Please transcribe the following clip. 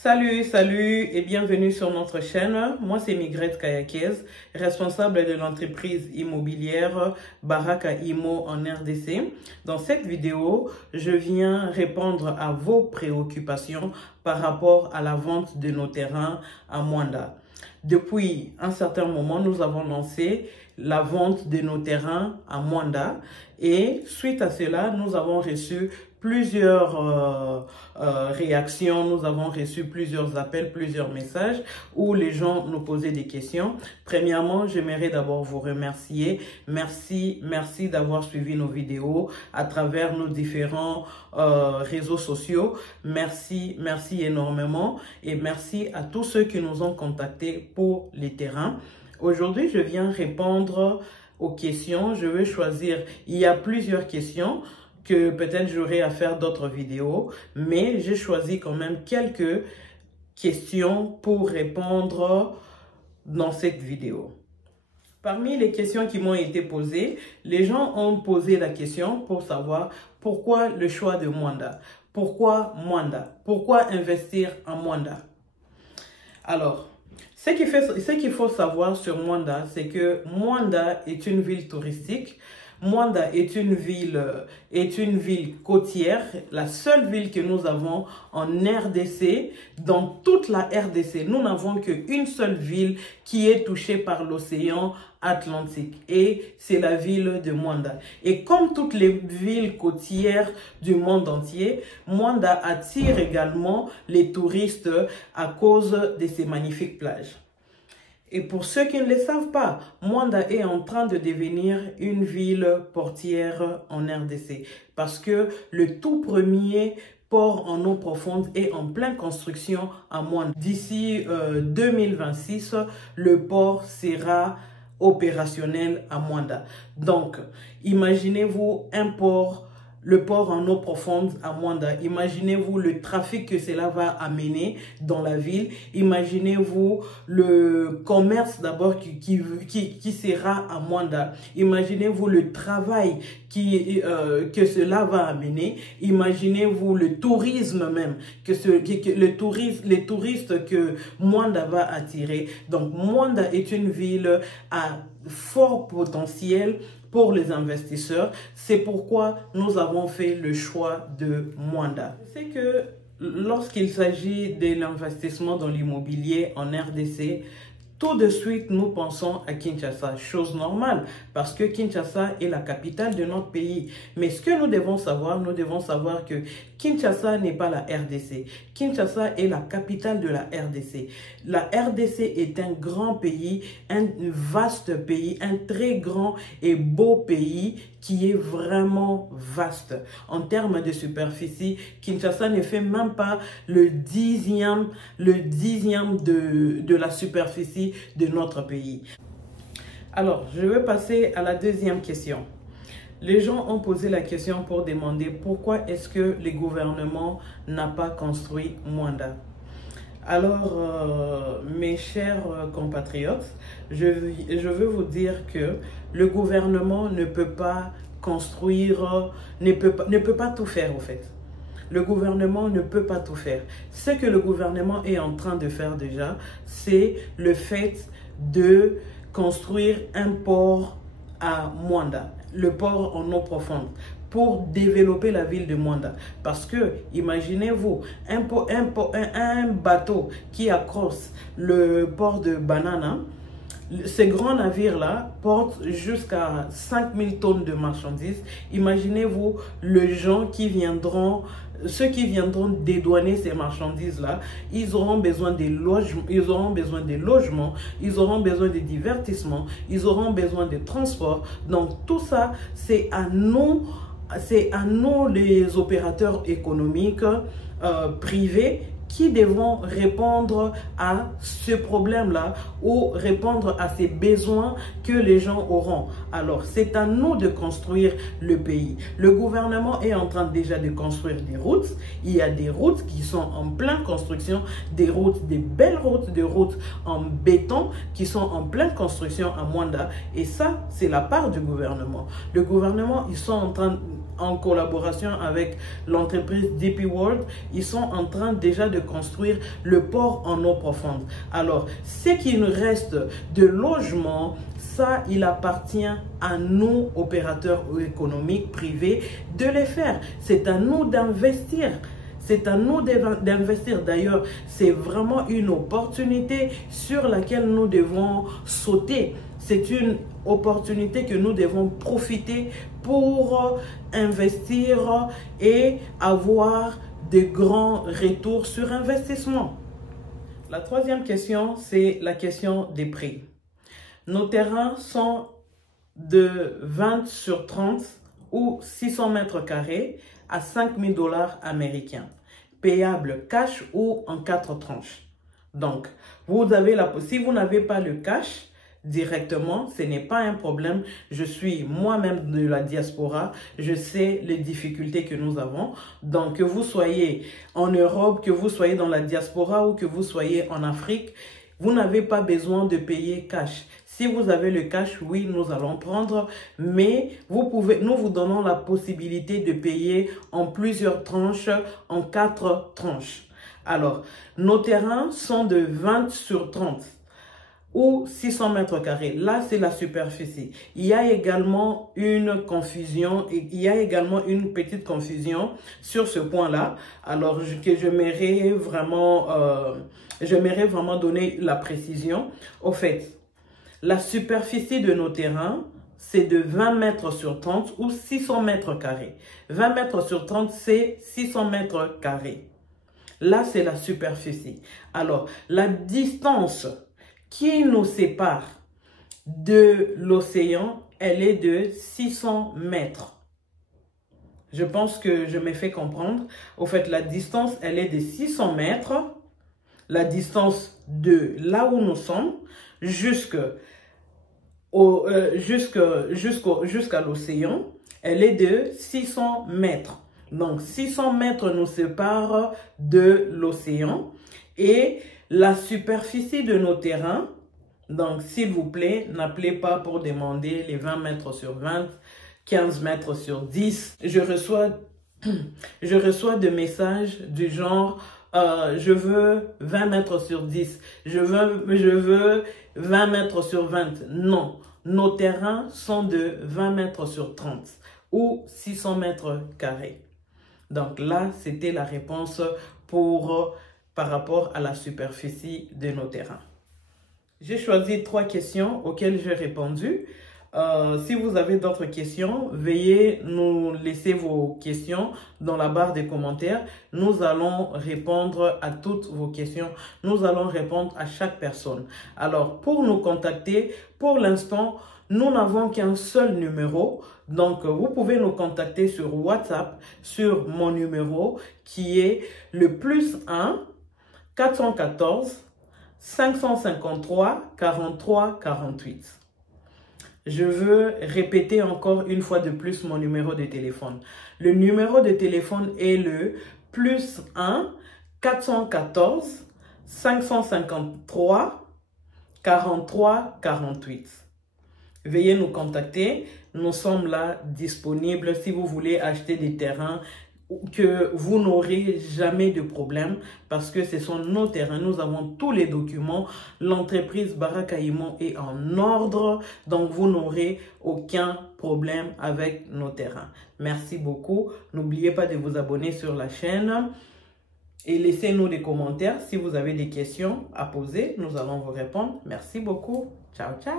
Salut et bienvenue sur notre chaîne. Moi c'est Migrette Kayakez, responsable de l'entreprise immobilière Baraka Imo en RDC. Dans cette vidéo, je viens répondre à vos préoccupations par rapport à la vente de nos terrains à Mwanda. Depuis un certain moment, nous avons lancé la vente de nos terrains à Mwanda et suite à cela, nous avons reçu plusieurs réactions, nous avons reçu plusieurs appels, plusieurs messages où les gens nous posaient des questions. Premièrement, j'aimerais d'abord vous remercier. Merci d'avoir suivi nos vidéos à travers nos différents réseaux sociaux. Merci énormément et merci à tous ceux qui nous ont contactés pour les terrains. Aujourd'hui, je viens répondre aux questions. Je vais choisir, il y a plusieurs questions que peut-être j'aurai à faire d'autres vidéos, mais j'ai choisi quand même quelques questions pour répondre dans cette vidéo. Parmi les questions qui m'ont été posées, les gens ont posé la question pour savoir pourquoi le choix de Mwanda. Pourquoi Mwanda? Pourquoi investir en Mwanda? Alors, ce qu'il faut savoir sur Mwanda, c'est que Mwanda est une ville touristique. Mwanda est une ville côtière, la seule ville que nous avons en RDC. Dans toute la RDC, nous n'avons qu'une seule ville qui est touchée par l'océan Atlantique et c'est la ville de Mwanda. Et comme toutes les villes côtières du monde entier, Mwanda attire également les touristes à cause de ses magnifiques plages. Et pour ceux qui ne le savent pas, Mwanda est en train de devenir une ville portière en RDC parce que le tout premier port en eau profonde est en pleine construction à Mwanda. D'ici 2026, le port sera opérationnel à Mwanda. Donc, imaginez-vous le port en eau profonde à Mwanda. Imaginez-vous le trafic que cela va amener dans la ville. Imaginez-vous le commerce d'abord qui sera à Mwanda. Imaginez-vous le travail que cela va amener. Imaginez-vous le tourisme même, les touristes que Mwanda va attirer. Donc, Mwanda est une ville à fort potentiel pour les investisseurs. C'est pourquoi nous avons fait le choix de Mwanda. C'est que lorsqu'il s'agit de l'investissement dans l'immobilier en RDC, tout de suite, nous pensons à Kinshasa, chose normale, parce que Kinshasa est la capitale de notre pays. Mais ce que nous devons savoir que Kinshasa n'est pas la RDC. Kinshasa est la capitale de la RDC. La RDC est un grand pays, un vaste pays, un très grand et beau pays qui est vraiment vaste. En termes de superficie, Kinshasa ne fait même pas le dixième de la superficie de notre pays. Alors, je vais passer à la deuxième question. Les gens ont posé la question pour demander pourquoi est-ce que le gouvernement n'a pas construit Mwanda. Alors, mes chers compatriotes, je veux vous dire que le gouvernement ne peut pas construire, ne peut pas tout faire au fait. Le gouvernement ne peut pas tout faire. Ce que le gouvernement est en train de faire déjà, c'est le fait de construire un port à Mwanda, le port en eau profonde, pour développer la ville de Mwanda. Parce que, imaginez-vous, un bateau qui accroche le port de Banana, ces grands navires-là portent jusqu'à 5000 tonnes de marchandises. Imaginez-vous ceux qui viendront dédouaner ces marchandises-là, ils auront besoin de logements, ils auront besoin de divertissement, ils auront besoin de transport. Donc tout ça, c'est à nous les opérateurs économiques privés qui devront répondre à ce problème-là ou répondre à ces besoins que les gens auront. Alors, c'est à nous de construire le pays. Le gouvernement est en train déjà de construire des routes. Il y a des routes qui sont en pleine construction, des belles routes, des routes en béton qui sont en pleine construction à Mwanda. Et ça, c'est la part du gouvernement. Le gouvernement, ils sont en train en collaboration avec l'entreprise DP World, ils sont en train déjà de construire le port en eau profonde. Alors, ce qu'il nous reste de logement, ça, il appartient à nous, opérateurs économiques privés, de les faire. C'est à nous d'investir. C'est à nous d'investir. D'ailleurs, c'est vraiment une opportunité sur laquelle nous devons sauter. C'est une opportunité que nous devons profiter pour investir et avoir de grands retours sur investissement. La troisième question, c'est la question des prix. Nos terrains sont de 20 sur 30 ou 600 mètres carrés à 5 000 $ américains, payable cash ou en 4 tranches. Donc, vous avez si vous n'avez pas le cash directement, ce n'est pas un problème. Je suis moi-même de la diaspora, je sais les difficultés que nous avons. Donc, que vous soyez en Europe, que vous soyez dans la diaspora ou que vous soyez en Afrique, vous n'avez pas besoin de payer cash. Si vous avez le cash, oui, nous allons prendre, mais nous vous donnons la possibilité de payer en plusieurs tranches, en 4 tranches. Alors, nos terrains sont de 20 sur 30 ou 600 mètres carrés. Là, c'est la superficie. Il y a également une confusion, il y a également une petite confusion sur ce point-là. Alors, que j'aimerais vraiment donner la précision. Au fait, la superficie de nos terrains, c'est de 20 mètres sur 30 ou 600 mètres carrés. 20 mètres sur 30, c'est 600 mètres carrés. Là, c'est la superficie. Alors, la distance qui nous sépare de l'océan, elle est de 600 mètres. Je pense que je m'ai fait comprendre. Au fait, la distance, elle est de 600 mètres. La distance de là où nous sommes jusqu'à l'océan, elle est de 600 mètres. Donc, 600 mètres nous séparent de l'océan. Et la superficie de nos terrains, donc s'il vous plaît, n'appelez pas pour demander les 20 mètres sur 20, 15 mètres sur 10. Je reçois des messages du genre je veux 20 mètres sur 10, je veux 20 mètres sur 20. Non, nos terrains sont de 20 mètres sur 30 ou 600 mètres carrés. Donc là, c'était la réponse par rapport à la superficie de nos terrains. J'ai choisi 3 questions auxquelles j'ai répondu. Si vous avez d'autres questions, veuillez nous laisser vos questions dans la barre des commentaires. Nous allons répondre à toutes vos questions. Nous allons répondre à chaque personne. Alors, pour nous contacter, pour l'instant, nous n'avons qu'un seul numéro. Donc, vous pouvez nous contacter sur WhatsApp, sur mon numéro qui est le +1 414 553 43 48. Je veux répéter encore une fois de plus mon numéro de téléphone. Le numéro de téléphone est le +1 414 553 43 48. Veuillez nous contacter. Nous sommes là disponibles si vous voulez acheter des terrains que vous n'aurez jamais de problème parce que ce sont nos terrains. Nous avons tous les documents. L'entreprise Baraka Imo est en ordre, donc vous n'aurez aucun problème avec nos terrains. Merci beaucoup. N'oubliez pas de vous abonner sur la chaîne et laissez-nous des commentaires si vous avez des questions à poser. Nous allons vous répondre. Merci beaucoup. Ciao, ciao.